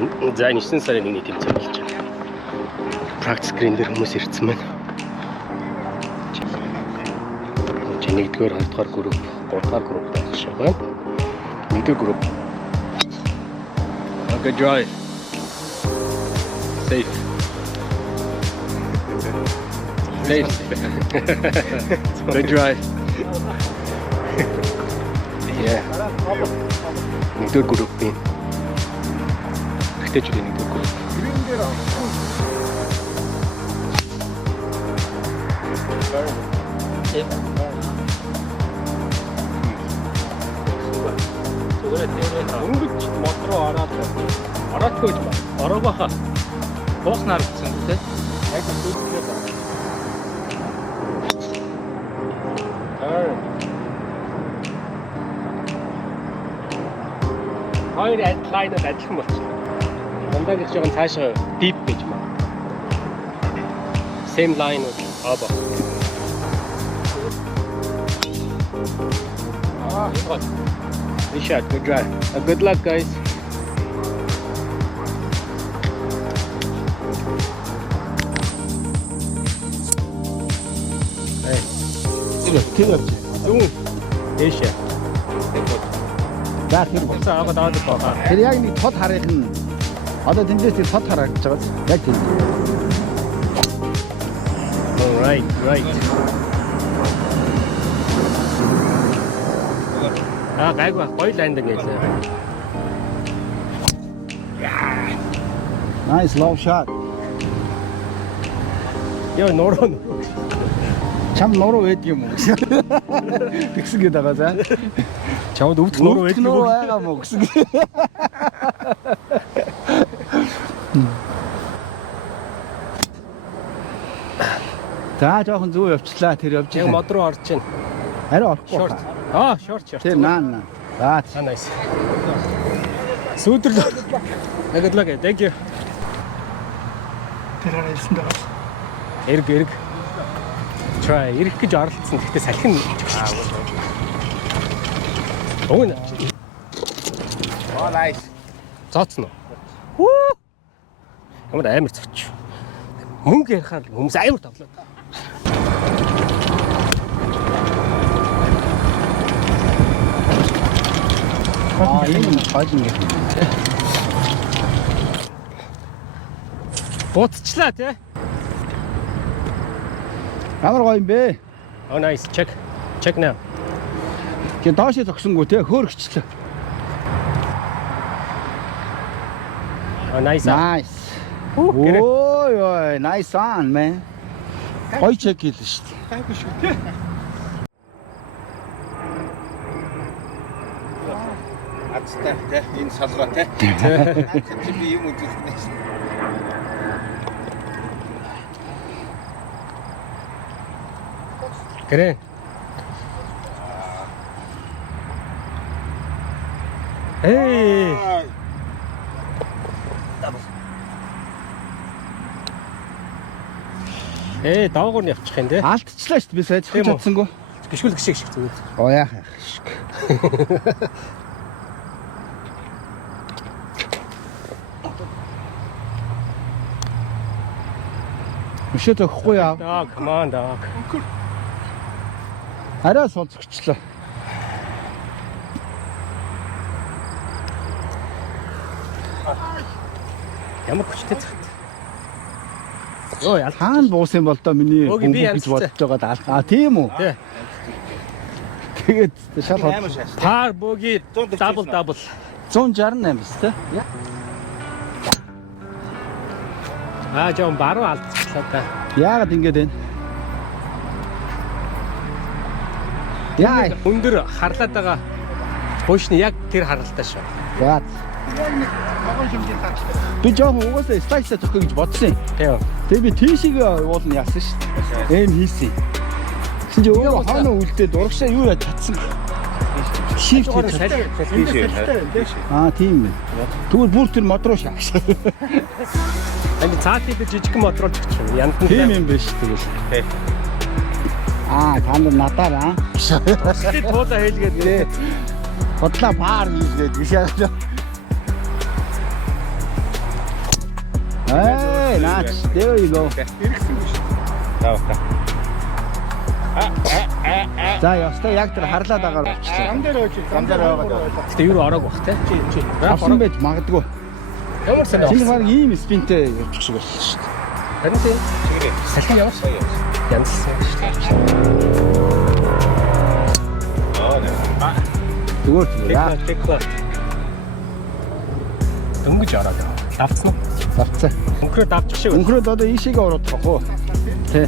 За 9 сарын 1-ний тэмцээн болж байна. Practice screen дээр хүмүүс ирсэн байна. Чи 1-р, 2-р групп, 3-р групп байх шиг байна. 1-р групп. Good drive. Safe. Safe. Good drive. Yeah. 1-р группийн Тэжүүлийн 1-р групп. Өнгөж мод руу ороодгүй юм байна. Ороогоохоо бууснаар гэсэн үү те? Яг зүгтлээ байна. Хоёр лайнад адилхан болчихсон. Дандаа гэж жоохон цаашаа deep гэж байна. Same line with Aba. Good shot, good drive. Good luck, guys. Hey. Kill up. Asia. За тэр Босоо аваад аваад байгаа. тэр яг нэг тод харах нь одоо тэндээс тэр тод хараад гэж байгаа. Яг тийм. All right. Гайгүй гоё лайнд ингээл. Nice low shot. Яа нуруу. Чам нуруу байдаг юм уу? Тэгсэн гээд байгаа за. Чамд өвдөх нуруу байдаг Нуруу юм. байгаа мó гэсэн. За жоохон зүг явчлаа тэр явж Яг байна. мод руу орж байна. Арай орохгүй. Short. Short. Тэр наа. За Nice. Сүүдэр. Good luck. Thank you. тэр хараа ирсэн байгаа. Эрг. Try. Ирэх гэж оролцсон. Гэхдээ салхин. Өвн. Nice. Зооцсон уу? Ямар амар цоч. Мөнгө ярихаар хүмүүс амар тоглоо. Энэ хаж ингэ. Бутчлаа тий. Ямар гоё юм бэ? Oh nice. Check now. Чин доошоо зогсонгүй те хөөргчлээ. Oh nice. Nice. Ой, nice on man. Гоё чек хийлээ шүү дээ. Гайгүй шүү те. Ацтай те энэ салгаа те. Чи би юм үзүүлнэ. Гэрээ. Эй. Доогуур нь явчих юм те. Алдчихлаа шүү дээ би сайд Тийм үү? чадсангүй. Гişгүл гişиг шиг зүгээр. Оо яах шиг. Мөшөө төгөхгүй яа. Come on dog. Арай сонцгочлоо. Ямар хүчтэй цагт. Йоо ял. Хаана буус юм бол доо миний Өөгийн би гэж янзлаа. бодож байгаа даа. А тийм үү? Тий. Тэгээд шал Амар шаш. Пар боги double. 168 биз дээ. Жоон баруун алдчихлаа та. Яагаад ингэж байна? Яа. Өндөр харлаад байгаа буушны яг тэр харалтай шүү. Яа. Би жоохон угаасаа стайсаа зөхөө гэж бодсон юм. Тийм. Тэгээ би тийшээ уулна яасан шүү дээ. Эм хийсэн. Тэгсэн чи өөрөө хаана үлдээд урагшаа юу яаж чадсан. Shift хийж. Аа тийм үү. Тэгвэл бүр тэр мод руу шаагш. Энд цаатыг жижигхэн моторолж өгч юм. Янд нь Тийм юм биш тэгэл. Аа танд надаар аа. тий туулаа хэлгээд Бодлоо баар хийлгээд биш яа. There you go. Иргсэн биш. Тавта. За ёстой яг тэр харлаад агаар болчихлоо. Зам дээр очив. Зам дээр байгаа. Гэтэ юу орог бах те. Авсан байж магадгүй. Ямар сайн Чиний баг ийм спинтэй явчих шиг болчихлоо шүү дээ. Харин тийм. Чигээр. Салхин явсан. Янзсан шүү дээ. Зүгээр. Тэг. Дөнгөж ороод яа. Давцсан уу? Давцсан. Өнхрөө давчих шиг. Өнхрөөд одоо ийшээгээ ороод байгаа хөө. Тэ.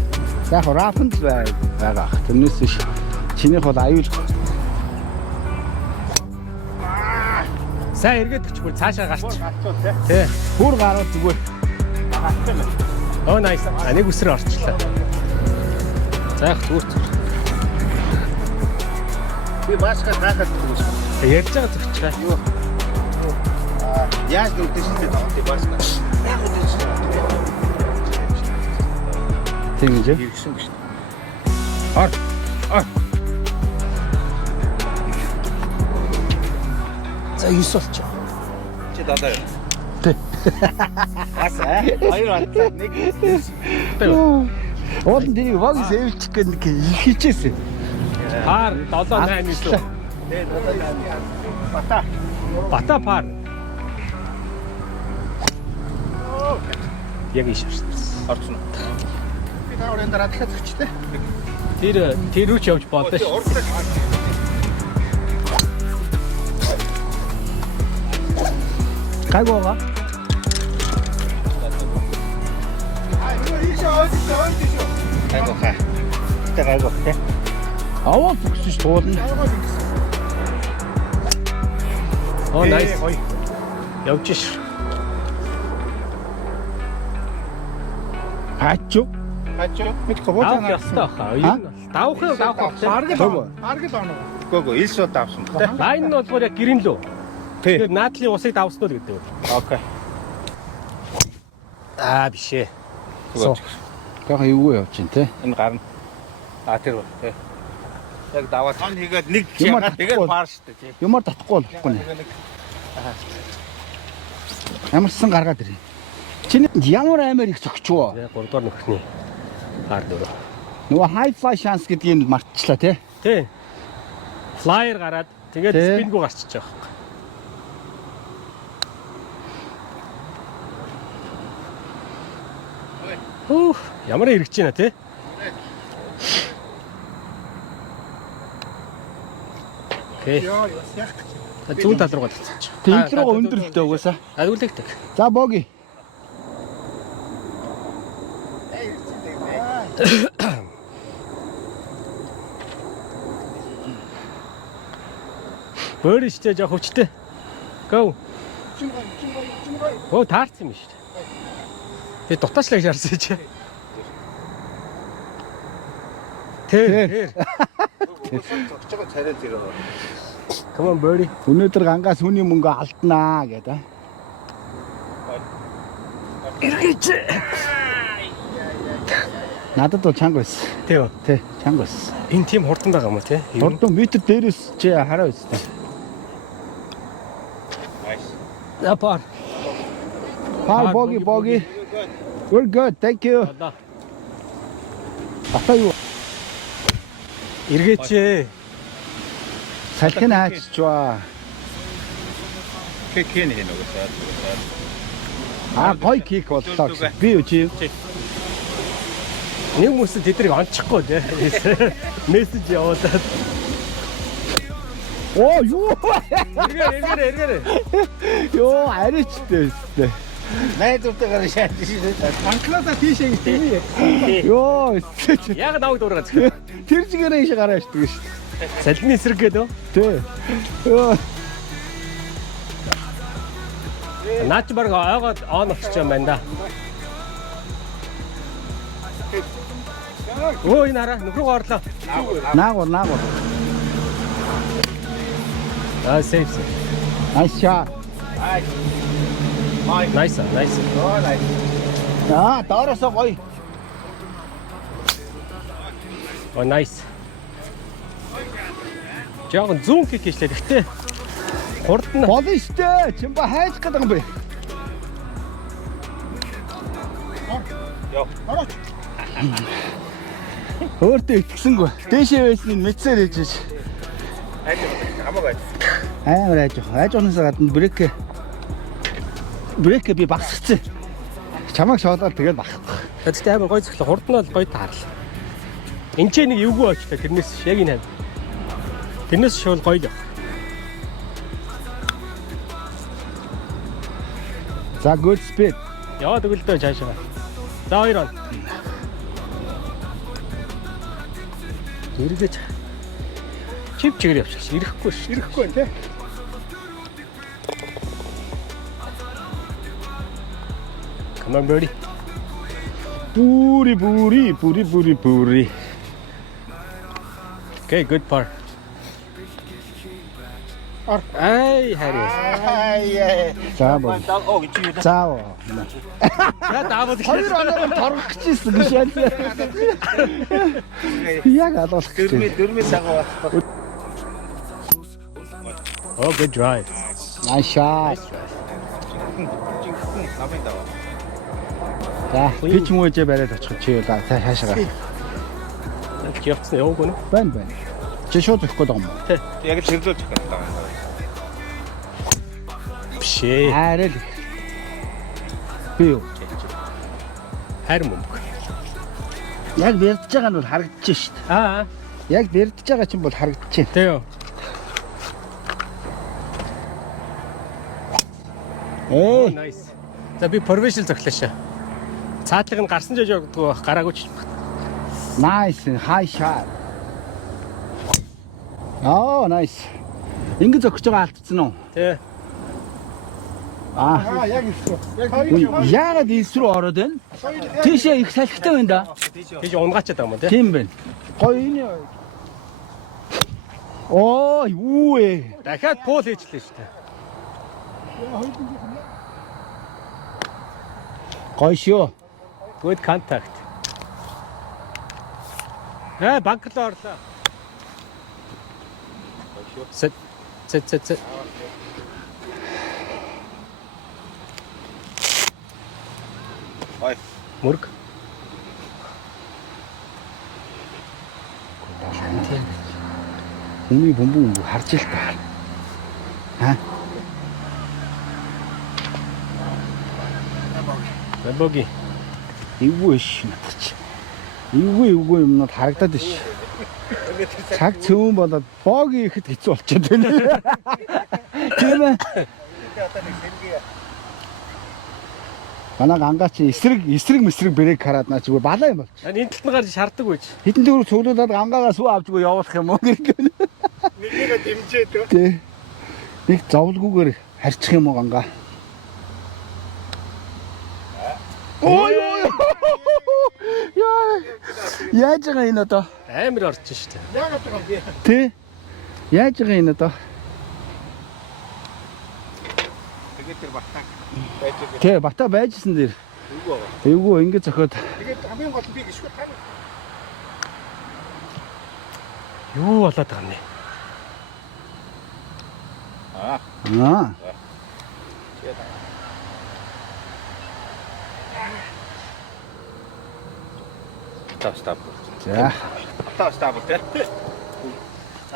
Яг рафанд байгаа. Тэрнээс биш. Чинийх бол аюулгүй. Сайн эргээд өчгүй цаашаа гарч. Тэ. Бүр гараад зүгээр. Оо nice. Нэг үсрээ орчлоо. За яг зүгээр. Би баашгаа таахад дургуус. Ярьж байгаа зөвчтэй. Юу? Яаж дурдсан бэ тавтай баашгаа. Яг үдээс. Тэгэж. Иргсэн биш. Ор. За юус болчих. Чи дадаа. Тэ. Аса. Хоёр бат. Нэг. Уулын тэрийг вагс эвчих гээд их хичээсэн. Пар 789. Тэ дадаа. Бата. Бата пар. Яг ийш шүү. Орцсон. Би тааврын дараа дахиад өчтэй. Тэр рүү ч явж болоо ш. Гайгоога. Гайго хаа. Тэ гайго тэ. Аваа бүгсэж туулна. Оо nice. Явж ш. Ачуу. Мэдгүй Давах бодлоо. ёстой хаа. Юу нь давах. Гого. Гого илсоо давсан тэ. Лайн нь болохоор яг гэрэн лөө. Тий. Тэгэхээр наадлын усыг давсноо л гэдэг. Окей. Биш ээ. Гага юу явж чинь те. Энэ гарна. Тэр ба тэ. Яг даваад хон хийгээд нэг Юмар ягаад тэгээд татахгүй. паар штэ тий. Юмар татахгүй болохгүй нэ. Ямарсан гаргаад ирээ. Чиний ямар амар их зөгчвөө. 3 дугаар нөхрний хаар дөрөв. Нөгөө high fly chance гэдгийг мартчихлаа те. Тий. Flyer гараад тэгээд Тий. спингүү гарчиж байгаа. Ямар эргэж байна те? Окей. Зүүн тал руугаа татчих. Тэг руугаа өндөрлөлтөө угаасаа. Агуулдаг. За боги. Бөөр штэ жоо хүчтэй. Go. Оо таарсан юм шүү дээ. Тэгээ дутаачлаа гэж харсан чи. Тэр. Зогчоо царай тэр. Come on birdie. Өнөөдөр гангаас хүний мөнгө алднаа гэдэг. Эргэж. Надад бол чанга байсан. Тэг. Тэ, чанга байсан. Энэ тийм хурдан байгаа юм уу те? Хурдан метр дээрээс чи хараа үстэй. За пар. Hi bogi. We're good. Thank you. Ата юу? Эргээч. Салхин хааччваа. Кекэн хийнэ угаасаа. Гой кик боллоо гэсэн. Би юу чи? Нэг хүмүүс тэдрийг ончихгүй те. Мессеж явуулаад. Оо юу? Эргээр. Йоо, аричтэй өстэй. Найдвартайгаар шаардж шээ. Анкласа тийшээ гэдэг. Йоо, өстэй. Яг даваг дуурайгаа зүг. Тэр чигээрээ ийшээ гараа штдаг шүү. Салхины эсрэг гэдэг. Тэ. Йоо. Наач баг ойгоод он болчих юм байна да. Өө энэ хараа нөхрөө орлоо. Наагур. Safe. Nice shot. Nice. Доороосоо гоё. Oh nice. Жаахан зүүн кик хийлээ. Гэхдээ хурдан Болно штэ. Чимба хайж гэдэг юм бэ? Өөртөө итгэсэнгүй. Дээшээ байсныг мэдсээр ээж ш. Хамаагүй. Амар айжохноос гадна брейк би багсчихсан. Чамайг шоолоод тэгээд багхгүй. Тэгтээ амар гой зөвхөн хурд нь бол гой таарлаа. Энд ч нэг эвгүй очтой тэрнээс яг энэ хав. Тэрнээс шууд гоё л. За good speed. Яа тэгвэл дөө цаашаа. За 2 он. Иргэж. Чип чигээр явчихсан. Ирэхгүй тий. Come on birdie. Puri. Okay, good par. Ай хари. За боо. За. За даавал Хоёр оноор торгох гэж ирсэн биш яа. Яг алуулах гэж. Дөрмийн дагуу болох. Oh, good drive. Nice shot. Намын дагуу. За, пич мууж бариад очих чи юу да хаашаа. Чи явцсан яваагүй нэ? Байна. Чи шууд өгөх гээд байгаа юм уу? Яг л зэрлүүлж байгаа даа. Биш ээ. Арай л. Би юу? Харин мөнгө. Яг бэрдэж байгаа нь бол харагдаж шít. Аа. Яг бэрдэж байгаа чинь бол харагдаж байна. Тэ юу. Nice. За би professional зөглөөшөө. Цаатлаг нь гарсан жоо явагддаг байх гараагүй ч. Nice high shot. Oh, nice. Ингэ зөгч байгаа алдсан уу? Тэ. Яг ирсэн. Яагаад ирс рүү ороод байна? Тийшээ их салхитай байна да. Тийш унгачаад байгаа юм тий. Тийм байна. Гоё энэ. Оо, юу ээ. Дахиад пул хийчлээ шүү дээ. Гоё шүү. Good contact. Банкрлоо орлоо. Sit. Ой. Мөрг. Өмнөний бомбон харж ил та. Ха? Боги. Эвгүй ш надч. Эвгүй юмнууд харагдаад ш. Цаг цөөн болоод боги ихэд хэцүү болчиход байна. Тийм ээ. Манай гангаа чи эсрэг брейк хараад наа чи балаа юм бол. Энэ талд нь гарч шаарддаг байж. Хитэн дөрөв цуглуулад гангаагаа сүү авчгүй явуулах юм уу гэх юм. Нэгнийгээ дэмжээд үү? Тий. Нэг зовлгүйгээр харчих юм уу гангаа. Ой. Яа. Яаж байгаа энэ одоо? Амар орж штэ. Яагаад байгаа юм бэ? Тий. Яаж байгаа энэ одоо? Тэгээд тэр батаа байж байгаа. Тий, бата байжсэн дээр. Эвгүй ингэ зөхөд. Тэгээд хамгийн гол нь би гişгүй тань. Юу болоод байгаа юм бэ? Аа. Стап. За. Стап тий.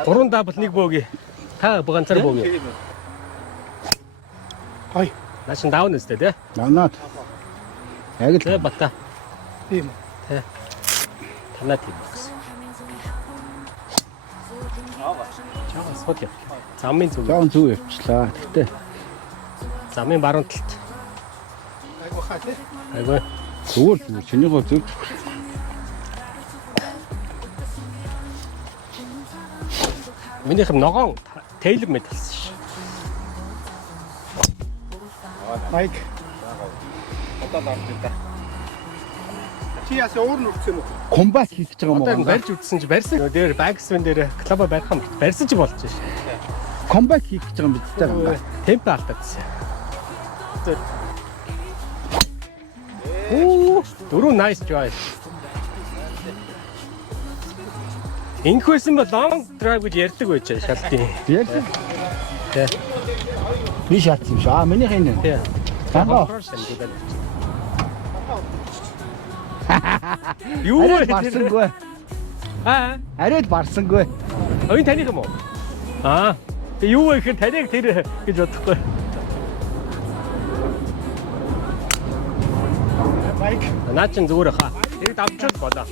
3 дабл 1 бөөги. Та ганцаар бөөги. Ой. Наашин даун өстэй тий. Навнаад. Яг Тэ л бата. тийм. Тэ. Танаа тийм гэсэн. Чагаа сууд яв. Замын зүг. Заавал зүг явчлаа. Тэгтээ. Замын баруун талд. Айгуу хаа тий. Айгүй. Зүгээр чиний гоо зүг. Минийх нь ногоон Taylor made болсон ш. Майк. Одоо нартай та. Чи яасан өөр нүрцэн үү? Комбат хийх гэж байгаа юм Одоо уу? барьж үтсэн чи барьсан. Дээр багсвэн дээр клаба барих юм. Барьсан чи болж ш. Комбат хийх гэж байгаа юм биз дээ. Темп алдагдсан. Оо, дөрөв nice drive. Инхвэсэн бол long drive гэж ярьдаг байж шалтгаан. Яг л. Тэ. Би шатсан шүү. Миний хин. Тэ. Гангаа. Юу вэ? Арайд барсангүй. Аа. Арайд барсангүй. Оюун таних юм уу? Аа. Тэг юу вэ гэхээр таних тэр гэж бодохгүй. Наа чин зүгээр хаа. Тэр давчаад болоо.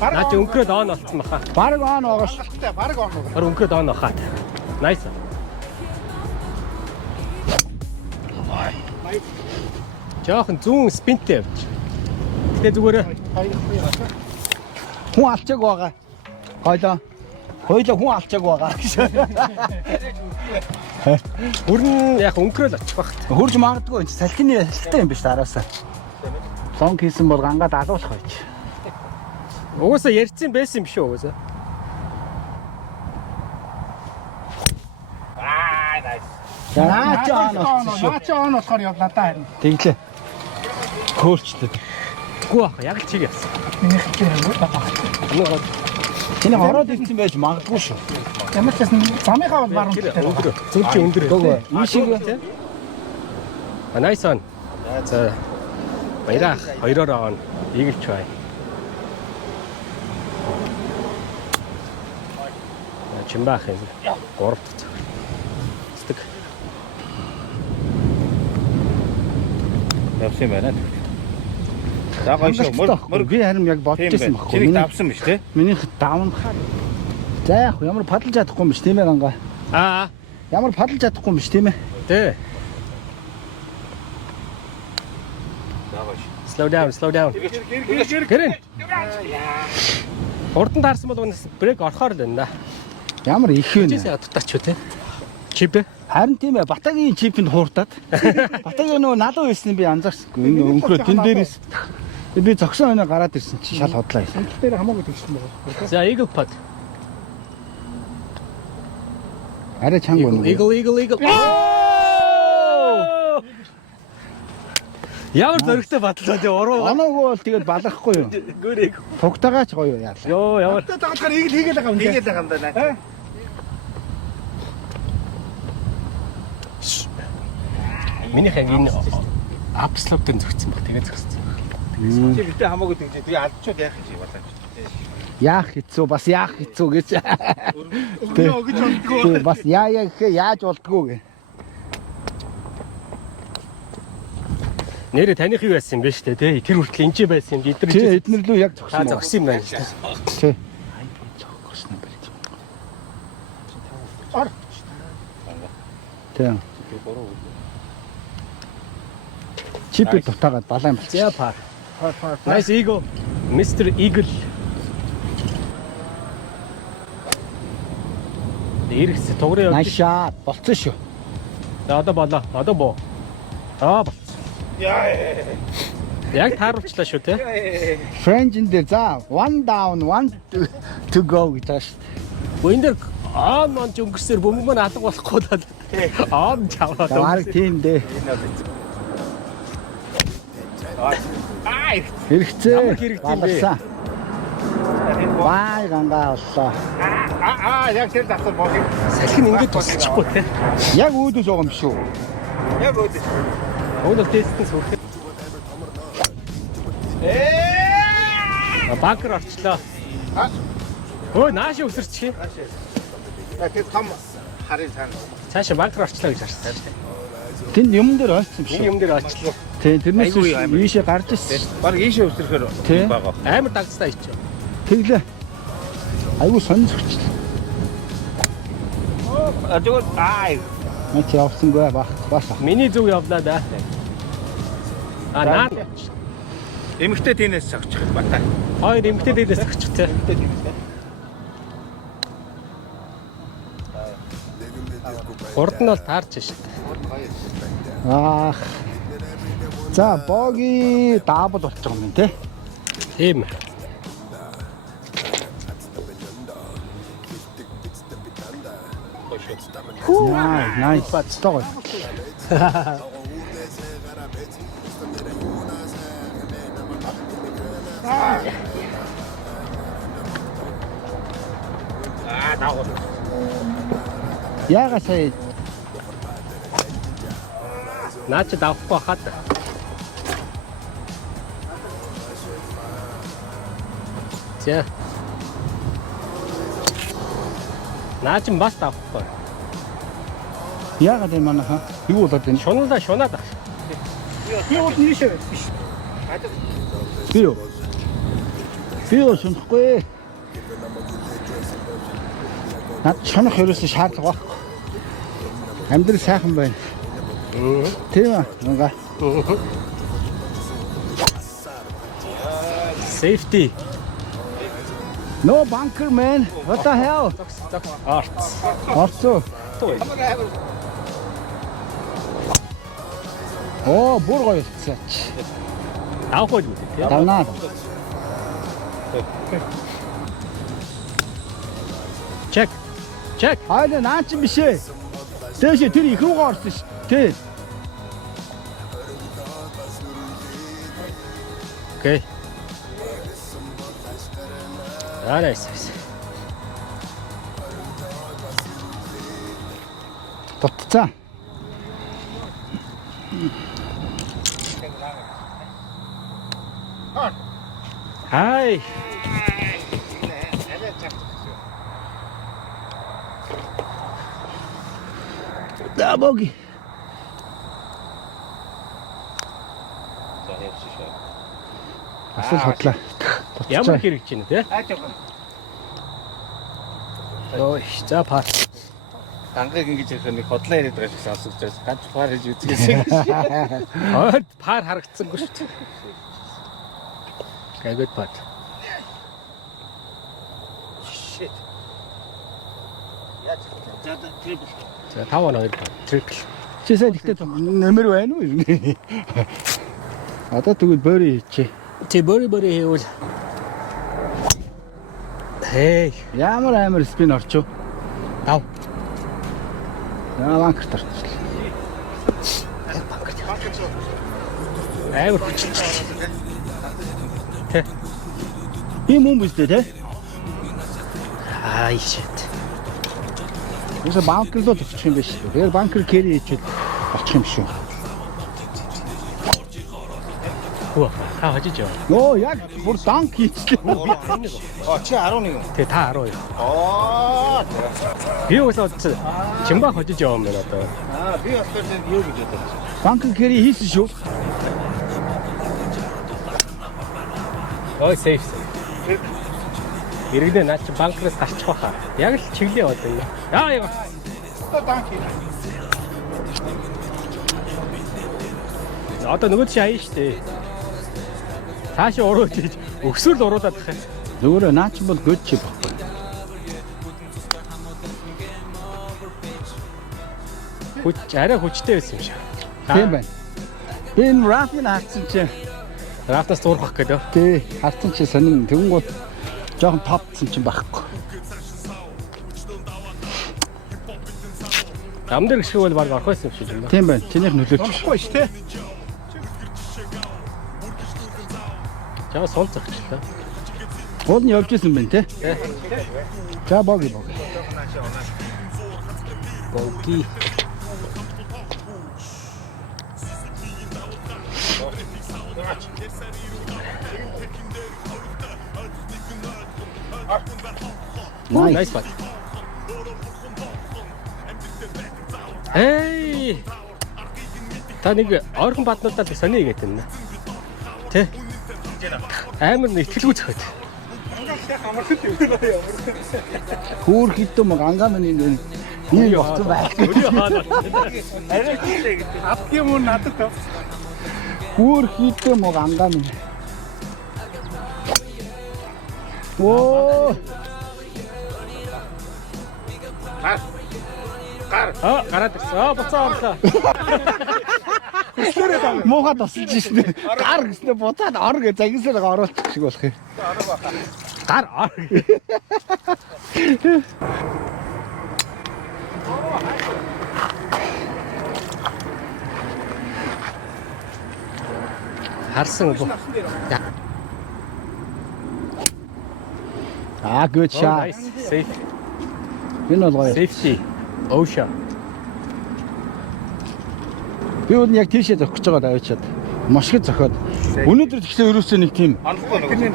Наа чи өнгөрөөд он болцсон баха. Бараг он байгаа ш. Бараг он. Гар өнгөрөөд он баха. Найс. Жохон зүүн спинттэй явж. Гэтэ зүгээр Хүн алчааг байгаа. Хойлоо хүн алчааг байгаа. бүрэн яг өнгөрөөл очих багт. Хурж магадгүй энэ салхины ялтай юм биш араасаа. Сон хийсэн бол гангаад алуулах байж. Угаасаа ярьцсан байсан юм шүү угаасаа. Наач он болохоор явлаа да харин. Тэглээ. Хөөрчлөө. Үгүй бах яг л чиг явсан. Миний хэлээр байгаа. Тэний ороод ирсэн байж магадгүй шүү. Ямар ч гэсэн замынхаа бол баруун Өндөр. Зүг чи өндөр. Ийм шиг Найс он. За. Баяраа 2-оор он. Игэлч бай. Чимбах юм. 3 дахь. Стик. Явсан байна. За гоё шүү. Мөр би харин яг бодож байсан байхгүй. Чиний давсан биш те? Миний давнахаар. За яг ямар падалж чадахгүй юм биш тийм ээ ганга. Аа. Ямар падалж чадахгүй юм биш тийм ээ. Тэ. За гоё шүү. Slow down. Гэрэн. Урдан таарсан бол унаас брейк орохоор л байна. Ямар их вэ? Чисээ ядтаач юу те. Чип. Харин тийм ээ Батагийн чипэнд хууртаад. Батагийн нөгөө налуу байсан би анзаарсангүй. Энэ өнгөрөө тэн дээрээс би зогсон өнөө гараад ирсэн чи шал хотлаа. Энд дээр хамаагүй тэгсэн байгаа. За eagle putt. Арай чанга байна. Eagle. Ямар зөрөгтэй батлаа тий уруу. Оноогүй бол тэгээд балахгүй юу? Гүрэг. Тугтаагаач гоё яалаа. Йоо ямар. Дагаад хийгээл байгаа юм. Хийгээл байгаа юм даа. Минийх яг энэ апслоп дээр зөгцсөн баг. Тэгээд зөгцсөн. Чи битээ хамаагүй тэгж тэгээ алдчиход яах гэж болоо. Яах хэцүү бас яах хэцүү гэж. Өгнө гэж боддгоо. Бас яа гэхээ яаж болдгоо гэ. Нэрээ таних юу байсан юм бэ штэ тий. Тэр хүртэл энэ ч байсан юм. Эдгээр эднэр лөө яг зогсон. Зогсон юм байна штэ. Тий. Зогсон юм байна. Ор. Тий. Чипээ дутаагаад балаа юм болчих. За пар. Nice eagle. Mr. Eagle. Иргэс тугрын явж. Нашаа болцсон шүү. За одоо болоо. Одоо боо. Болцсон. Яг тааруулчлаа шүү те. Френжин дээр за one down one to go гэж тааш. Гүн дээр мон ч өнгөрсөөр бөмбөг маань алга болохгүй даа. Чаваад. Бараг тийм дээ. Хэрэгцээ. Ямар хэрэгцээ юм бэ? Бай гангаа боллоо. Яг тэр давсан боог. Салхин ингэж тусчихгүй те. Яг үүдээс байгаа юм шүү. Яг өөдөө. Өнөө тестэн сүрхээ. Банкер орчлоо. Өө нааш өсөрчих. Тэр том харин цаана. Цаашаа банкер орчлоо гэж харсан. Тэнд юм дээр ойцсон юм Энэ шүү. юм дээр очлоо. Тий, тэрнээс ийшээ гарч ирсэн. Баг ийшээ өсөрөхөр байгаа. Амар дагцтай ичээ. Тэглээ. Айгуу сонь зөрчлөө. Тэгвэл Мач явсангүй бас. Миний зүг явлаа да. Наа. эмэгтэй тенэс цогчих батаа. Хоёр эмгтэй дээрээс өгчих те. Урд нь бол таарч шít. За боги даабл болчих юм те. Тийм. Nice. Бацтай. Даагуул. Яага сая Наач давхгүй хаад. За. Наач бас давхгүй. Яагаад энэ манайха юу болоод байна? Шуналаа шунаад баг. Би бол нэршээ биш. Би юу? Би юу шунахгүй. Над шунах ерөөсөө шаардлага байхгүй. Амьдрал сайхан байна. Тийм аа. Нга. Safety. No bunker man. What the hell? Arts. Орцоо. Оо, бүр гоё болчихсон. Давхгүй юм тий. Давнаа. Check. Check. Хайла наа чи биш ээ. Дэшээ тэр их рүүгээ орсон ш. Тий. Okay. Nice. Дутцаа. Hi. Дабоги. За явчих. Асал хотлаа. Ямар хэрэг чинь тий? Ой, за пар. Дангыг ингэж ярих нэг хотлоо яриад байгаа шиг сонсогч байсан. Ганц пар хийж үзгээсэн. Хойд пар харагдсангүй шүү дээ. Good part. Shit. Яаж за трипл. За 5-2 part. Triple. Чи сайн ихтэй нэмэр байна уу юу? Одоо тэгвэл бөөрий хийчээ. Чи бөри хийвэл. Hey, Ямар амар спин орчоо. тав. Яа банкерт орчихлоо. Амар хүчтэй. Ийм юм биш үү те? Ай shit. Үгүй банкер л очих юм биш үү? Тэгэхээр банкер кэри хийчихэл очих юм шүү. Хөө, хажиж яа. Нөө яг бүр данк хийчихлээ. Чи 11 юм. Тэ та 12. За. Би уусаа чимба хожиж яваа юм байна одоо. Би бас тэр юу гэж бодож. Банкер кэри хийсэн шүү. Ой safe. Иргэдээ наач банкраас гарчих واخа. Яг л чиглээ бод юм. Яа. Данк хий. Одоо нөгөө чи аяа штэ. Цааш урууд хийж өксөрл уруулаад тах юм. Зүгээр наач бол гүд чи баггүй. Хүч арай хүчтэй байсан юм шиг. Тийм байна. Би энэ рафин хатсан чи. Рафтаас дуурах гэдэг. Тий, хатсан чи сонин тэгэнгүүт жоохон топцсон чи байхгүй. Амдэр гişг бол баг орох байсан юм шиг байна. Тийм байна. Чинийх нөлөөч. Болохгүй ш тэ. Жаа сон цагчлаа. Уул нь явж исэн байна те. За боги. Боги. Nice bat. Эй! Та нэг ойрхон баднуудад сони игээд байна. Тэ? Амар нэг итгэлгүй зөхөд. Хүүр хитэн маг ангам энэ юм явсан байх. Өрөө хаана. Арай хийлээ гэдэг. Авт юм уу надад тоо. Хүүр хитэн маг ангам. Оо! Гараад ирсэн. Буцаа орлоо. Муухад тосч шин. Гар гэснээр буцаад ор гэж загисаар оруулах шиг болох юм. Гар ор. Харсан уу? Good shot. Nice. Safe. Энэ бол гоё. Safety. Ocean. Би бол яг тийшээ зогсож байгаа авчиад маш их зохиод. Өнөөдөр тэгэхээр ерөөсөө нэг тийм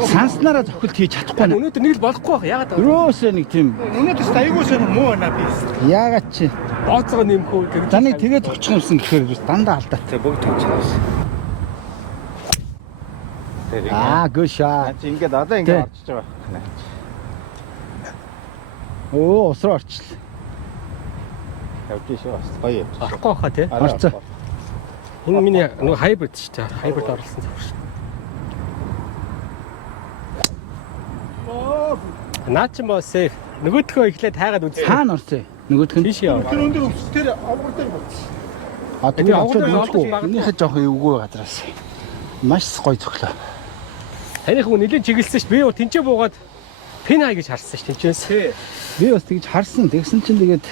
санснараа зохилт хийж чадахгүй байна. Өнөөдөр нэг л болохгүй байх. Ягаад вэ? Ерөөсөө нэг тийм Өнөөдөр айгуусаа муу байна би. яагаад чи Бооцоо нэмхүү гэж. таныг тэгээд зогчих юмсан гэхээр дандаа алдаатай. Бүгд тавьчихсан. Good shot. Ингээд одоо ингээд орчиж байгаа. Оо, усруу орчлоо. Явж шүү бас гоё явж. Орохгүй хаа тий. Орцоо. Энэ миний нөгөө хайбрид шүү дээ. Хайбрид орлсон завар шүү. Наач юм боо сейф. Нөгөөдхөө ихлээд хайгаад үзсэн. Хаана орцоо? Нөгөөх нь Тийш яа. Тэр өндөр өвчтөр авгар дээр бод. А тэгээ авгар очоод дээр үзэхгүй. олдож Энийхээ жоох эвгүй гадраас. Маш гоё цоглоо. Таних хүн нэлээд чиглэлсэн шүү. Би тэнцээ буугаад пин хай гэж харсан шүү тэнцээс. Би бас тэгж харсан. Тэгсэн чинь тэгээд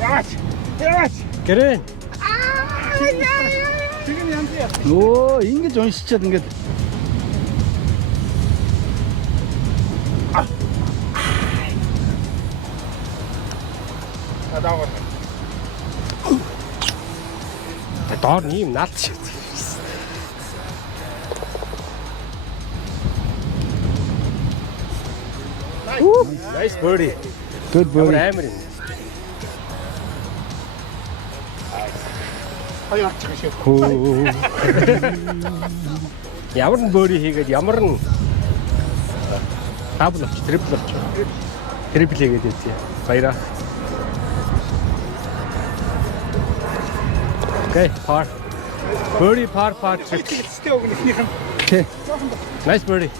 Яваач. Гэрэн. Тэгэн янз яа. өө ингэж уншичаад ингээд Адаагаар. Доор нэм наалт шүү. Nice birdie. good Ямар boy. амар юм. Хоёр орчих шүү. Хөө. Ямар н birdie хийгээд ямар н дабл авч, трипл авч. Трипл хийгээд үгүй. Баяраа. Okay, par. Birdie par triple. Тэстэй өгнөхнийх нь. Тэ. Nice birdie.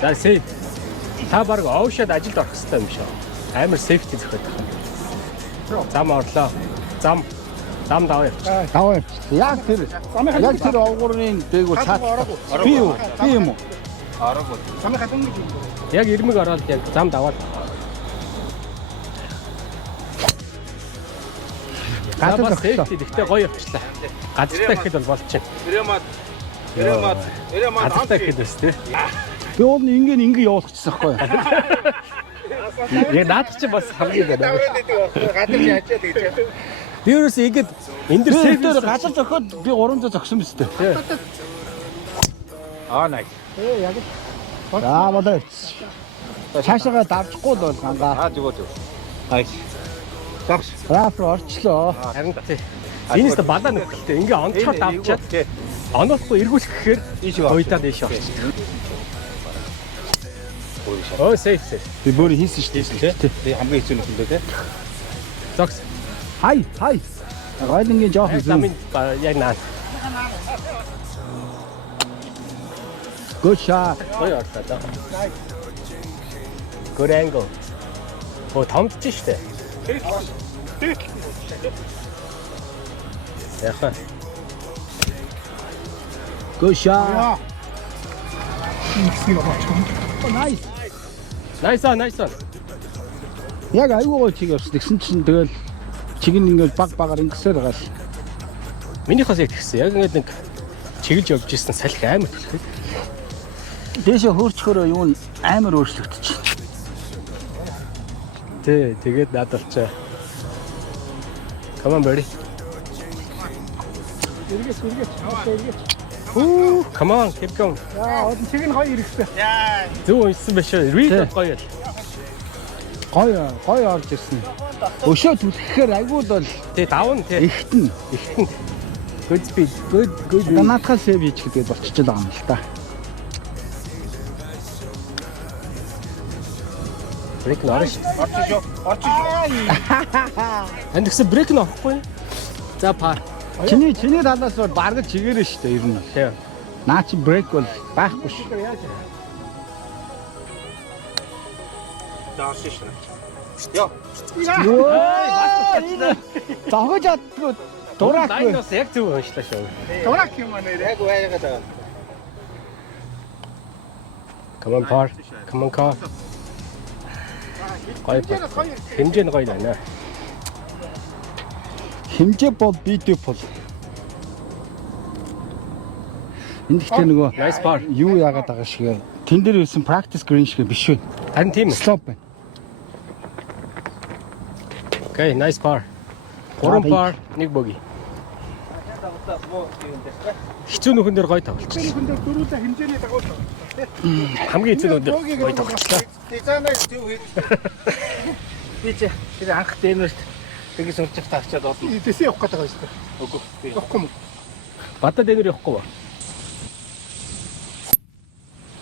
За сейф. Та баг оушаад ажилд орох хэрэгтэй юм шиг. Амар сейфти зөхөд байна. Зам орлоо. Зам даваа явчих. Даваа явчихлаа. Яг тэр овгуурын дээгүүр цаад. Би юу? Би юм уу? Араагүй. Самхаа дөнгөж. Яг ирмэг ороод яг зам даваад. Гадаа Гадаа зогслоо. сейфти ихтэй гоё явчихлаа. Гадартай ихэд бол болчихно. Эремат. Гадартай ихэд бас тий. Би уул нь ингээ явуулчихсан байхгүй юу? Яг наад чи бас хамгийн гэдэг. Гадар яачаад гэж. Би ерөөсөө игээд энэ дэр Сейф сейф дээр гадар зохиод би 300 зогсон биз дээ. Nice. За болоо. Цаашаага давчихгүй л бол гангаа. Зүгөө. Nice. Загш. Раф орчлоо. харин тий. Энэс та балаа нөхөлтэй ингээ онцгой давчаад онохгүй эргүүлэх гэхээр уйдаа дэш орчих. Оо сейф. Би бүр хийсэн шүү дээ. Би хамгийн хэцүү нэг юм дээ. Зогс. Хай. Гайлынгийн жоох Замын яг наа. Good shot. Гоё орлоо да. Good angle. Оо томдож штэ. Яха. Good shot. Nice. Nice. Яг аюу гой чиг явсан. Тэгсэн чинь тэгэл чиг нь ингээл багаар ингэсээр байгаа л. Минийхээс яг тэгсэн. Яг ингээд нэг чиглэж явж ирсэн салхи амар түлхээ. Дээшээ хөөрчхөөрөө юу н амар өөрчлөгдөж. Тэ тэгээд наадалчаа. Come on buddy. Ooh, come on, keep going. Одон чиг нь гоё ирэхтэй. Зүг уншсан байх шүү. Read гоё л. Гоё орж ирсэн. Өшөө түлхэхээр аюул бол Тэ давна тэ. ихтэн. Good speed. Good. Наадхаа сейв хийчих гэдэг болчихж байгаа юм л та. Брейк норш. Орчих шүү. Энд гэсэн брейк нөхгүй. За пар. Чиний талаас бол бараг чигээрээ шүү дээ ер нь. Тэ. Наа чи брейк бол байхгүй шүү. Даарш шүү. Йоо. Зогож чаддгүй дураагүй. Лайнаас яг зүг уншлаа шүү. Дурак юм аа нэр. Яг байгаад байгаа. Come on par. Come on car. Гоё. Хэмжээ нь гоё байна. Хэмжээ бол beautiful. Энд ихтэй нөгөө Nice par. юу яагаад байгаа шиг Тэн дээр байсан practice green шиг биш вэ? Харин тийм. Slope байна. Okay, nice par. 3 par, 1 bogey. Хэцүү нөхөн дээр гоё тоглолцсон. Хүн дээр дөрүүлээ хэмжээний дагуулсан. Хамгийн хэцүү нөхөн дээр гоё тоглолцсон. Дизайнер юу хийж. Би ч тэр анх дэмэрт тэгээс урьдчилж тагчаад одоо Дэсээ явах гэдэг байгаа шүү дээ. үгүй. Явахгүй юм. Бата дээр явахгүй ба.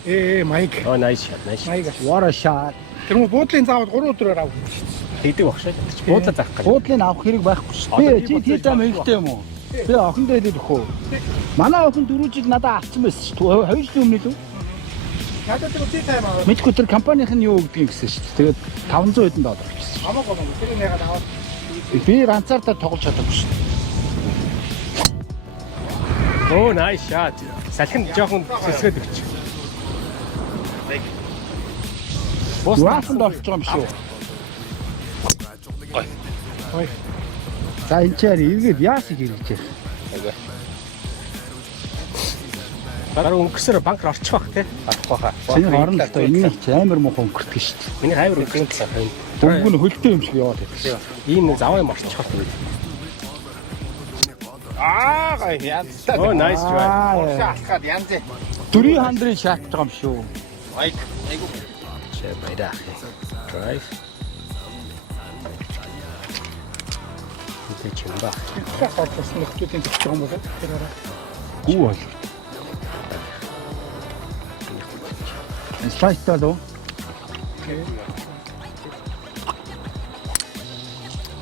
Майк. Oh, nice shot, nice shot. Майк. What a shot. Тэр мө буудлын заавал 3 өдрөөр авах гэж шүү дээ. Хийдэг багшаа. Буудлаа заах гэж. Буудлыг авах хэрэг байхгүй шүү дээ. Би чи тэр зам хэрэгтэй юм уу? Би охин дээр өгөх үү? Манай охин 4 жил надад авсан байсан шүү дээ. 2 жилийн өмнө л үү? Надад тэр үгүй тайм аваа. Мэдгүй тэр компанийн нь юу гэдгийг гэсэн шүү дээ. Тэгээд 500 хэдэн доллар гэсэн. Хамаагүй юм. Тэр нэгэд аваад. Би ганцаардаа тоглож чадахгүй шүү дээ. Oh, nice shot. Салхин жоохон сэсгээд өгч. Уаасан дорч байгаа юм шүү. Ой. За энэ чаар эргээд яасыг хэрэгжээ. Бараг өнгөсөр банкр орчих бах тий. Авахгүй хаа. Саяны орон л тоо энэ ч амар муухай өнгөрдөг шүү дээ. Миний хайр өнгөсөн талаа. Өнгө нь хөлтэй юм шиг яваад байдаг. Ийм нэг заваа юм орчих бах. Аа яа. Oh, nice drive. Уршаа алхаад янз. 300 шаат байгаа юм шүү. Майк. Айгу. Чэ баяраа. Drive. Тэ чимба. Хас орсон нөхдүүдийн зогсож байгаа юм болоо. Тэр араа. Гүү бол. Слайдтай лөө.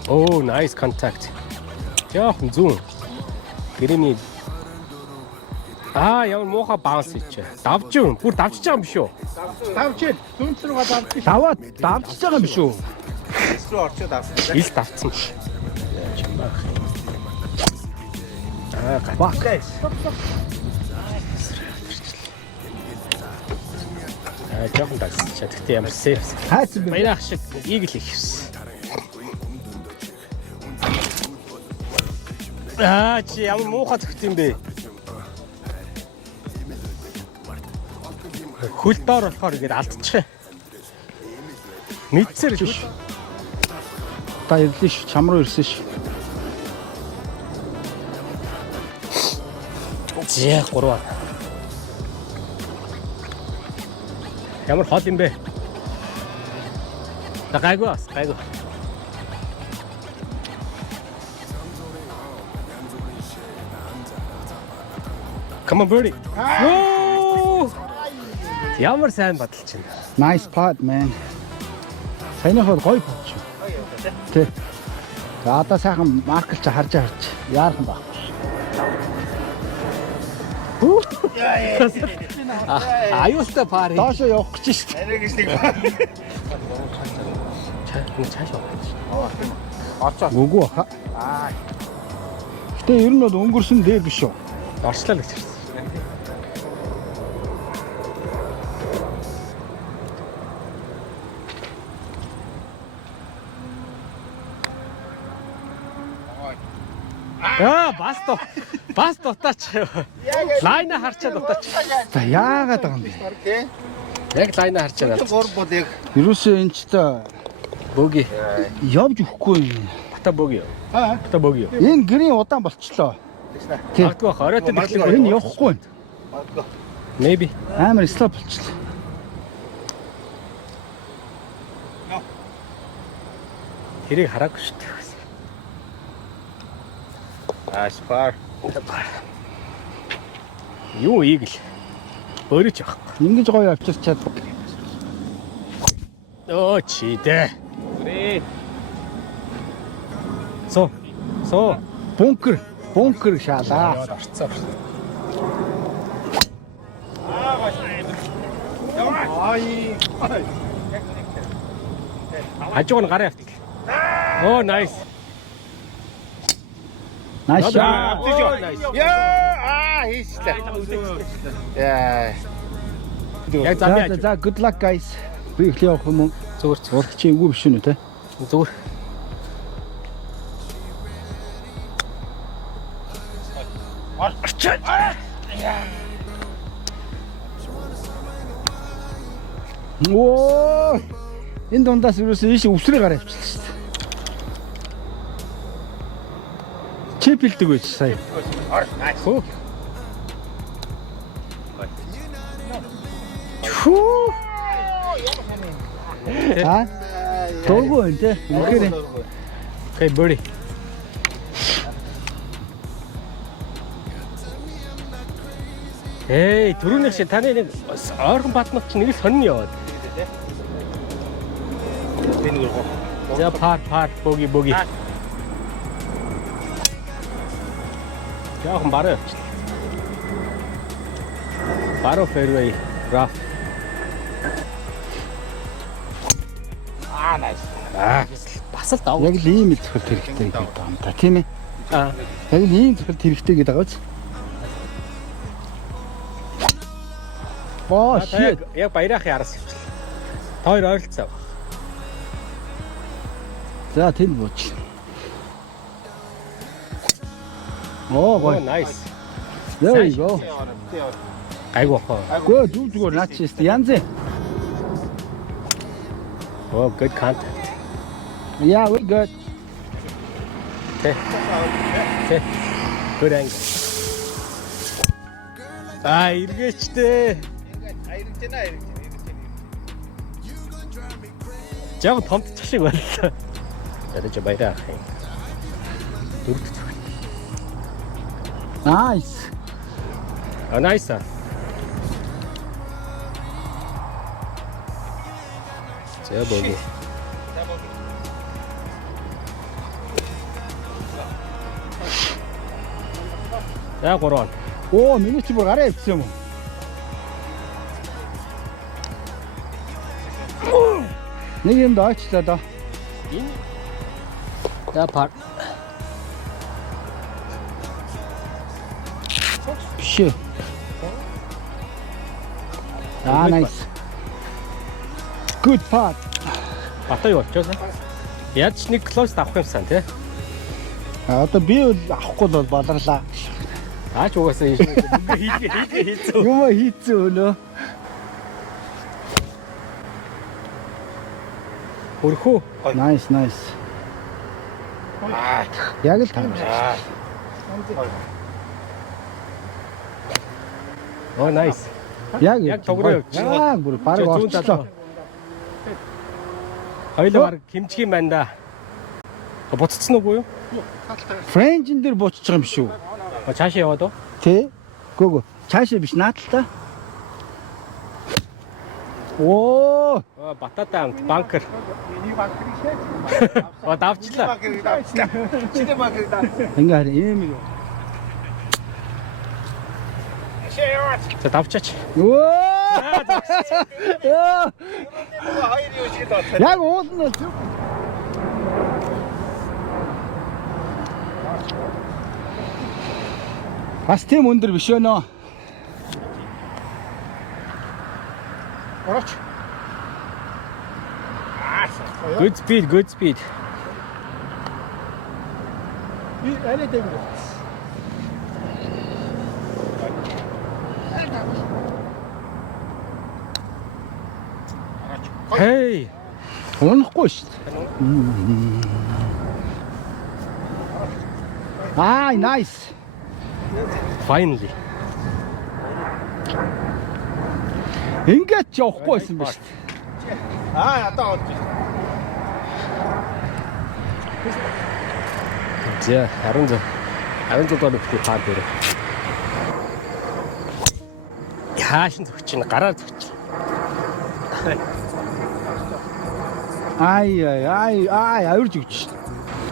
Oh, nice contact. Яахан зүүн. Гэрэний ямар муухай баунс хийч. Давж юм. Бүр давчиж байгаа юм биш үү? Давч. Зүүн рүүгээ давч. Даваад давчиж байгаа юм шүү. Рүү орчод авсан. Ил давцсан. Чимба. Бак. Жоохон дагсан. Тэгтээ ямар сейф. Хайцсан бэ? Баярах шиг игэл хийвсэн. Чи ямар муухай зөгт юм бэ? Хөл доор болохоор ингэж алдчих. Мэдсэр биш. Та ирлээ ш, чам руу ирсэн ш. Зээ 3. Ямар хол юм бэ? Гайгүй бас, гайгүй. Come on birdie. Woo! Ямар сайн баталж байна. Nice putt man. Саяныхоо гоё putt шүү. Тэ. За одоо сайхан маркер чи харж яархан байхгүй. Аюултай пар. Доошоо явах гэж шүү. Арайгч нэг. Цаашаа. Орчоо. Үгүй баха. Гэтэ ер нь бол өнгөрсөн дээр биш үү? Орчлоо л гэж хэлсэн. Бас дутаач. Лайна харчаад дутаач. За яагаад байгаа юм бэ? Яг лайна харчаад. Гур бол яг Ерөөсөө энэ ч та Бөги. явж өгөхгүй юм. Бата бөги. Бата бөги. Энэ гэрийн удаан болчлоо. Магадгүй хоройтой Тэгэхээр энэ явахгүй. Maybe. Амар стоп болчлоо. Тэрийг хараагүй шүү дээ. аспар. Юу игэл. Өөрөж явах. Ингэж гоё авчирчаад. Оо чи дээ. Со. Бункер шаалаа. Орцоо. Хажууг нь гараа явт. Оо nice. Nice. Яа, хийстэй. Яа. Яг замяа. За good luck guys. Би их явах юм уу? Зүгээр. Урах чи эвгүй биш үү те? Зүгээр. Орчоо. Оо. Энэ дундаас юусэн ийш өвсрээ гараа авчихсан шүү дээ. Чип хэлдэг байж сая. Хөө. Хүү. Аа. Дөргөө энэ тэ. Үнэхээр. Хей бөри. Эй, түрүүнийх шиг таны нэг ойрхон батнууд чинь нэг л сонин яваад. Би нэг гоо. За пар боги. Яахан бараа явчихлаа. Бараа fairway rough. Nice. Бас л давуу. Яг л ийм л зөвхөлт хэрэгтэй гэдэг юм та тийм ээ. Яг л ийм зөвхөлт хэрэгтэй гэдэг байгаа биз? Оо shit. Яг баярах яраас явчихлаа. Та хоёр ойролцоо. За тэнд бууч. Оо бай. Nice. There you go. Гайгүй хоо. Гөө зүгээр наач шүү дээ. Янз. Oh, good contact. Yeah, we good. Okay. Good angle. Эргэжтэй. Жаа томтчих шиг боллоо. Ядаж баяраа ах юм. Дөрөвт. Nice. Nice. За боги. За гурван. Оо, миний чи бүр гараа өвсөн юм уу? Нэг юм даачлаа да. Энэ. За пар. Shit. Nice. Good putt. Батаа юу болчихсон? Яаж нэг close авах юмсан тий? Одоо би бол авахгүй бол болорлаа. Аач угаасаа хийцүү. Юм хийцүү өлөө. Хөрхөө. Nice. Яг л тань. Oh nice. Яг тогроо явчих. Аа, бүр баг орчлоо. Хоёлоо баг хэмчих юм байна да. Буццсан уу юу? Френжин дээр бууччих юм шүү. Цаашаа яваад уу? Тэ? Гүг. Цаашаа биш наадталтаа. Оо, Бататай амт банкер. Давчлаа. ингээ харин ийм юм. За давчаач. Оо! Хоёр юу шиг доо. Яг уулна. Бас тийм өндөр биш өнөө. Орооч. Good speed. Би арай дэг. Hey. Унахгүй шүү дээ. Аа, nice. Finally. Ингээд ч явахгүйсэн ба шүү дээ. Одоо олж. За 16 доллар бүхий пар дээр. Хаашин зөгч чинь гараар зөгч. Ай, авирж өгч шүү дээ.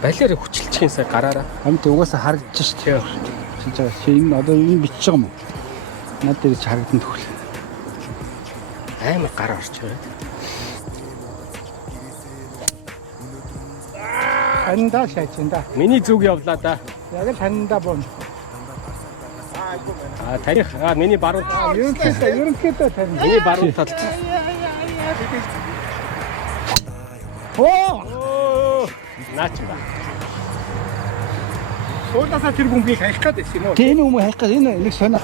Балиар хүчилчихин сая гараараа. Амт угаасаа харагдаж шүү дээ. Шинж байгаа. Энэ одоо энэ бичиж байгаа юм уу? Над дээр ч харагдан төгөл. Амар гар орч байгаа. Хандаа шаачинда. Миний зүг явлаа да. Яг л хандаа бон. Таних миний баруун Ерөнхийдөө тань. миний баруун талд. Оо! Наач ба. Суулдасаа тэр хүн би хайх гээд байсан юм уу? Тийм юм хайх гээд энэ нэг сонио.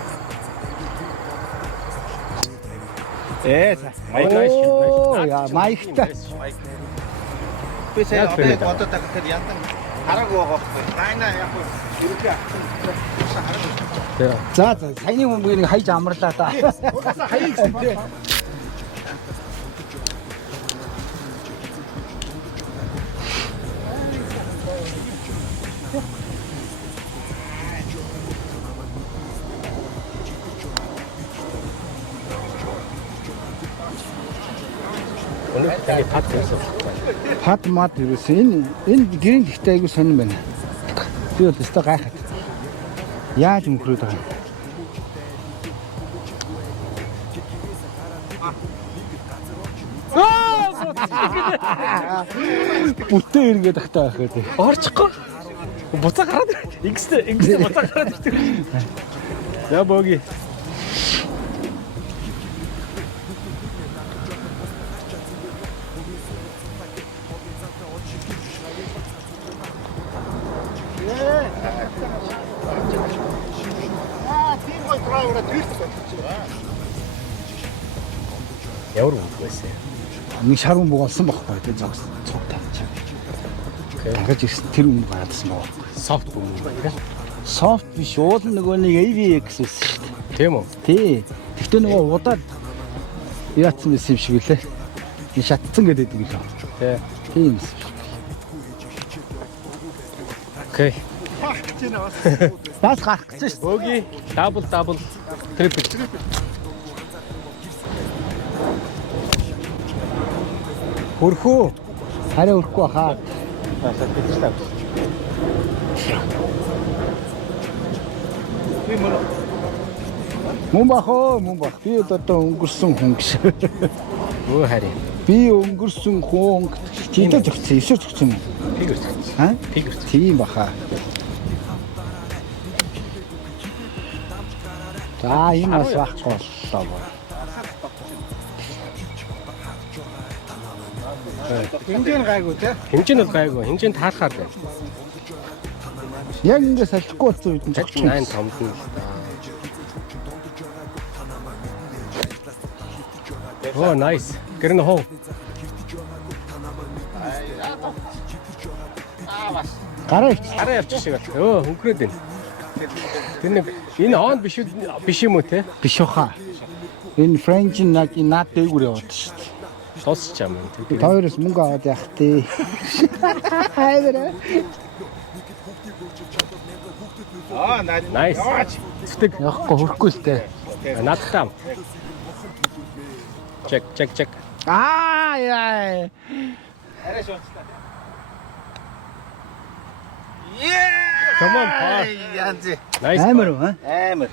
За. Оо яа маягтай. Би сая одоо дахиад яндан хараагүй байгаа байхгүй. Гайна яг ерөөхдөө хараагүй. За саяны хүмүүнийг хайж амарлаа да. Уусаа хаяа гэсэн тий. Өнөөдөр таны пад хийсэн. Пад мад юусэн энэ гэрийн ихтэй айгу сонирн байна. Би бол өстой гайхаад. Яаж өнгөрөөд байгаа юм. Бүтэн эргээд тахтаа байх гэдэг. Орчихгүй. Буцаа гараад ирэх. Ингэстэ буцаа гараад ирдэг. За боги. Ямар үг байсан юм? Нэг шаргуун бугалсан байхгүй тий цогтой. Тэгэж ирсэн тэр өмнө гараадсан баа. Софт юм байна. Софт биш уул нөгөө нэг AVX байсан шүү дээ. Тийм үү? Тий. Тэгтээ нөгөө удаад яатсан байсан юм шиг үлээ. Энэ шатцсан гэдэг юм лээ. Тий. Тийм байсан шүү. Окей. Бас гарах гэж шүү. Боги дабл трипл. Хөрхөө. Хараа өрөхгүй хаа. Мөн бах. Би одоо өнгөрсөн хүн гэж. Өө харин. Би өнгөрсөн хүн. Чидээ зөгцсөн, эсрэг зөгцсөн юм. Фигүр. Аа? Фигүр. Тийм баха. За энэ бас байхгүй боллоо. Хэмжээ нь гайгүй те. Хэмжээ нь бол гайгүй. Хэмжээ нь таалахаар байна. Яг ингэ салхихгүй болсон үед нь зогч 8 томд нь. Оо nice. Гэрн хоо. Гараа явчих шиг байна. Өө хөнгөрөөд байна. Тэр нэг энэ он биш юм уу те? биш баха. Энэ French над дээгүүр яваад шүү дээ. Сонсч юм. Тойроос мөнгө аваад явах тий. Хайраа. Nice. Зүтэг Явахгүй хөрөхгүй л дээ. надтай. Check. Аа яа. Арай шуунцтай. Come on, pa. Янзи. Nice. Амар уу? Амар.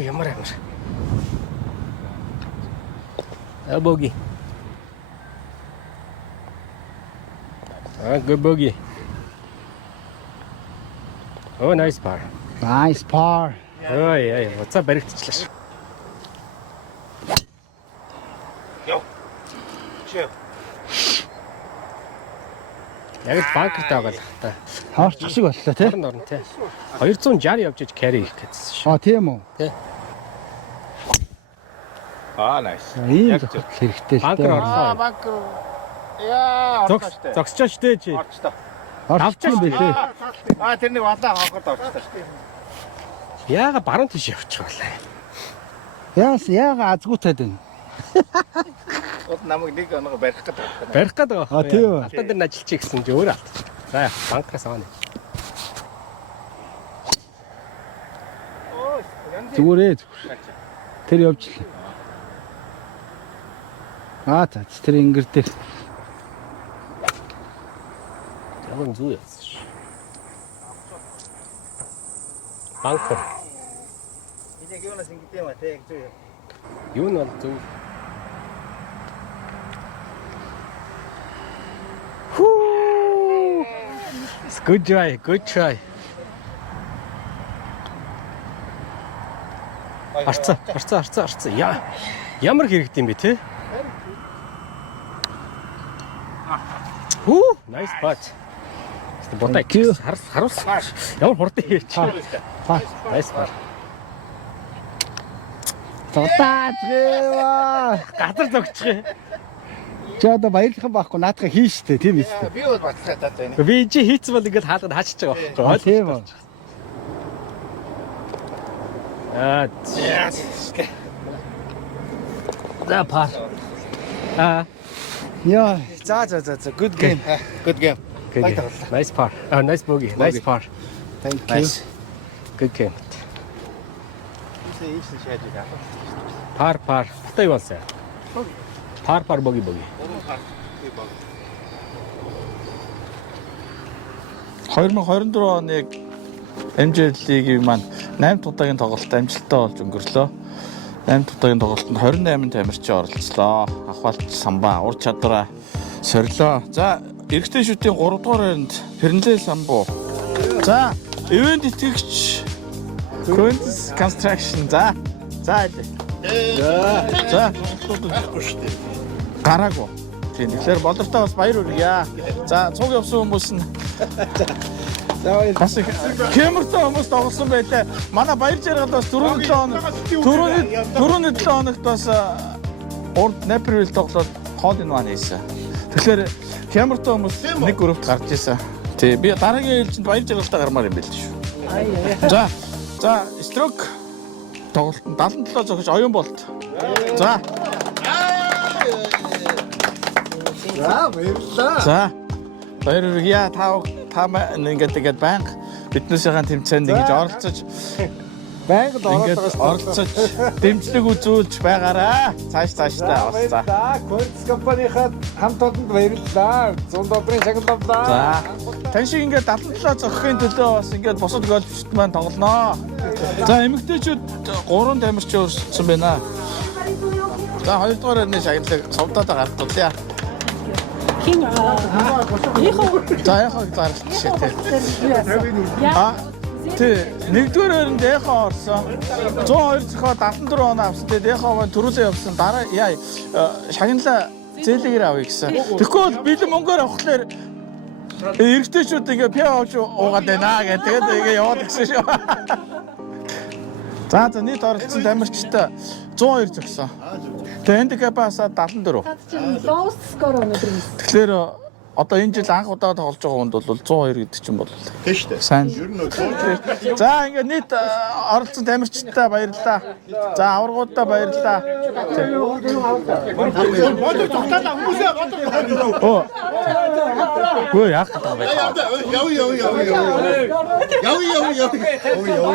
Ямар. Боги. Good bogey. Oh, nice par. Nice par. Ой, уцаа баригдчихлаа шүү. Йоо. Чив. Яг л банкерт байгаа л та. Хоорчих шиг боллоо тий. Орн тий. 260 явж иж carry хийх гэсэн шүү. Аа тийм үү. Тий. Nice. Ийм зохиол хэрэгтэй л Банкер дээ. орлоо. Банк. Яа, орчихтой. Зогсчооч дээ чи. Орчихтой. Орчих юм бэлээ. Тэр нэг валаа хогод орчихтой шүү дээ. Яага баруун тийш явчих байлаа. Яага азгуутаад байна. Од намайг нэг оноо барих гэдэг. Барих гээд байгаа. Аа, тийм үү? Алтан дээр нь ажиллачих гэсэн чи өөрөө алт. За яа, банкраас аваа. Зүгээр. Тэр явжлаа. За тэр ингэр дээр. Ямар зүү яасан шүү. Банкер. Энийг юунаас ингэдэм ба тэг зүү. Юу нь бол зөв. Хүү. Good try. Арцаа. Ямар хэрэгтэй юм бэ те? Хүү, nice putt. Бодоо харуулсан. Ямар хурдан хийч. Nice пар. Тотаацгээва. Газар зогчих. Чи одоо баярлах байхгүй наадах хийн штэ тийм ээ. Би бол батлах таатай байна. Би чи хийцэн бол ингээд хаалгад хаачиж байгаа байхгүй. Тийм үү. За пар. Яа, за good game. Good game. Nice par. Nice bogey. Nice par. Thank you. Nice. Good game. Ийш шааж байгаа. Par. Батаа юу болсон? Par bogey. Пар. 2024 оны MJ лигийн маань 8 удаагийн тоглолт амжилттай болж өнгөрлөө. 8 удаагийн тоглолтод 28 тамирчин оролцлоо. Ахвалт самбаа ур чадвараа сорилоо. За, эрэгтэй шүтийн 3 дугаар байранд Фернле самбуу. За, ивент итгэгч Quintus Construction. За. Гараагүй. Тэгэхээр болортой бас баяр хүргье. За, цуг явсан хүмүүс нь бас Кэмертэй хүмүүс тоглосон байлаа. Манай баяр жаргал бас 4-7 хоногт бас урд Наприл тоглоод хоол ин маань хийсэн. Тэгэхээр Кэмертэй хүмүүс нэг группт гарч ирсэн. Тий, би дараагийн ээлжинд баяр жаргалтай гармаар юм байл шүү. За, строк тоглолт 77 зогсож оюун болт. За, баярлалаа. За. Баяр хүргье. Та ингээд банк биднээсээ тэмцээнд ингэж оролцож Байнгад оролцож дэмжлэг үзүүлж байгаарай. Цаашдаа бас за. Quintus компанийнхаа хамт олонд баярлалаа. 100 долларын шагналлаа. За. Тань шиг ингээд 77 зохихын төлөө бас ингээд босод голфчд маань тоглоноо. За, эмэгтэйчүүд 3 тамирчин өрсөлдсөн байна. За, 2 дугаар өрний шагналыг сувдаад гартуулъя. За, яхаа зарч шээ. Тий, нэгдүгээр өрөнд яхаа орсон. 102 зохио 74 оноо авсан. Тэгээд яхаа маань төрүүлээ явсан. Дараа шагналаа зээлгээр авъя гэсэн. Тэгэхгүй бол бэлэн мөнгөөр авахлаар эрэгтэйчүүд ингээ пиа авч уугаад байна гэдэг. Тэгээд ингээ яваад гисэн шүү. За, нийт оролцсон тамирчтай 102 зогсон. Тэгээд эндикапаас 74. Lowest score өнөдөр хийсэн. Тэгэхээр одоо энэ жил анх удаа тоглож байгаа хүнд бол 102 гэдэг чинь бол Тийм шүү дээ. сайн. За, ингээ нийт оролцсон тамирчтай баярлалаа. За, аваргуудаа баярлалаа. Бодор цогтаалаа хүмүүсээ бодор. Оо. Гөө яах гэдэг вэ? Яв.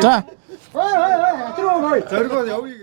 За. Зоргоо явъя.